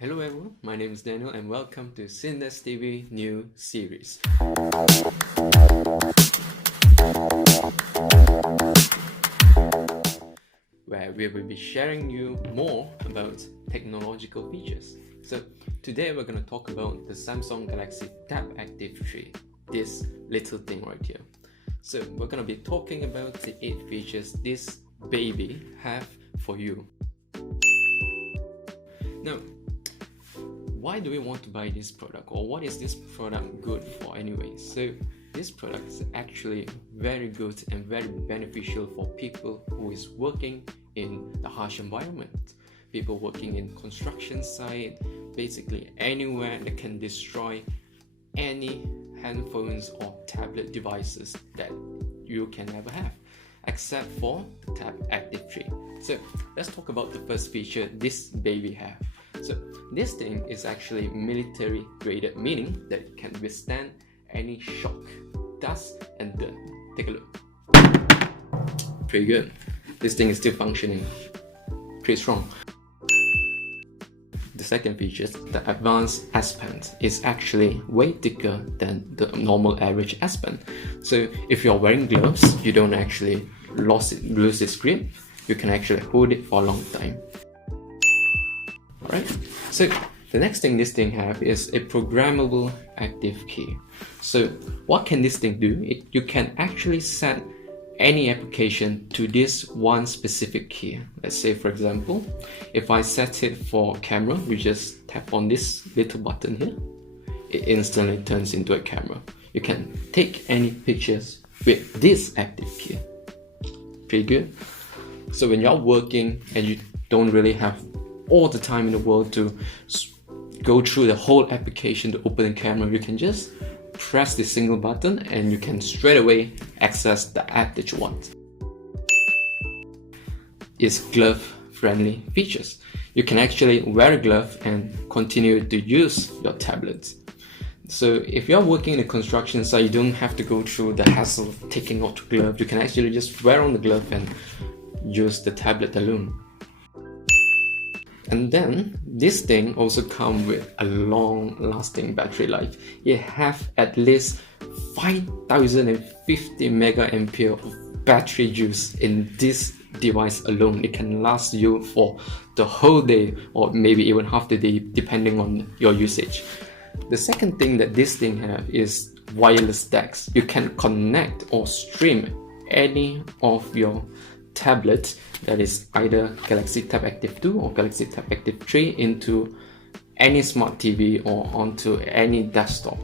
Hello everyone, my name is Daniel and welcome to SYNDES TV new series. Where we will be sharing you more about technological features. So today we're going to talk about the Samsung Galaxy Tab Active 3, this little thing right here. So we're going to be talking about the 8 features this baby have for you. Now, why do we want to buy this product, or what is this product good for anyway? So this product is actually very good and very beneficial for people who is working in the harsh environment, people working in construction site, basically anywhere that can destroy any handphones or tablet devices that you can ever have, except for the Tab Active 3. So let's talk about the first feature this baby have. So this thing is actually military graded, meaning that it can withstand any shock, dust and dirt. Take a look. Pretty good. This thing is still functioning. Pretty strong. The second feature, the advanced S Pen, is actually way thicker than the normal average S Pen. So if you're wearing gloves, you don't actually lose its grip. You can actually hold it for a long time. Alright, so the next thing this thing have is a programmable active key. So what can this thing do? You can actually set any application to this one specific key. Let's say, for example, if I set it for camera, we just tap on this little button here. It instantly turns into a camera. You can take any pictures with this active key. Pretty good. So when you're working and you don't really have all the time in the world to go through the whole application to open the camera, you can just press this single button and you can straight away access the app that you want. It's glove friendly features. You can actually wear a glove and continue to use your tablet. So if you're working in a construction site, you don't have to go through the hassle of taking off the glove. You can actually just wear on the glove and use the tablet alone. And then this thing also comes with a long-lasting battery life. It have at least 5050 mAh of battery juice in this device alone. It can last you for the whole day or maybe even half the day depending on your usage. The second thing that this thing have is wireless DeX. You can connect or stream any of your tablet, that is either Galaxy Tab Active 2 or Galaxy Tab Active 3, into any smart TV or onto any desktop.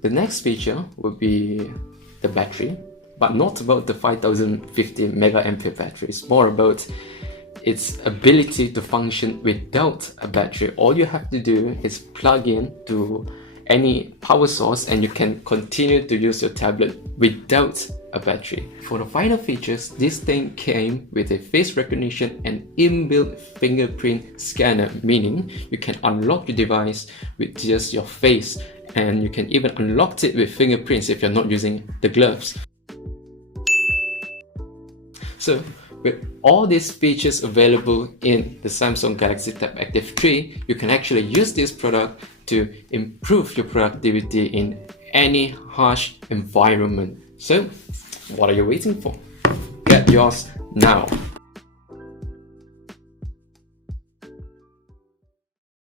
The next feature would be the battery, but not about the 5050 mAh battery. It's more about its ability to function without a battery. All you have to do is plug in to any power source and you can continue to use your tablet without a battery. For the final features, this thing came with a face recognition and inbuilt fingerprint scanner, meaning you can unlock your device with just your face, and you can even unlock it with fingerprints if you're not using the gloves. So with all these features available in the Samsung Galaxy Tab Active 3, you can actually use this product to improve your productivity in any harsh environment. So what are you waiting for? Get yours now!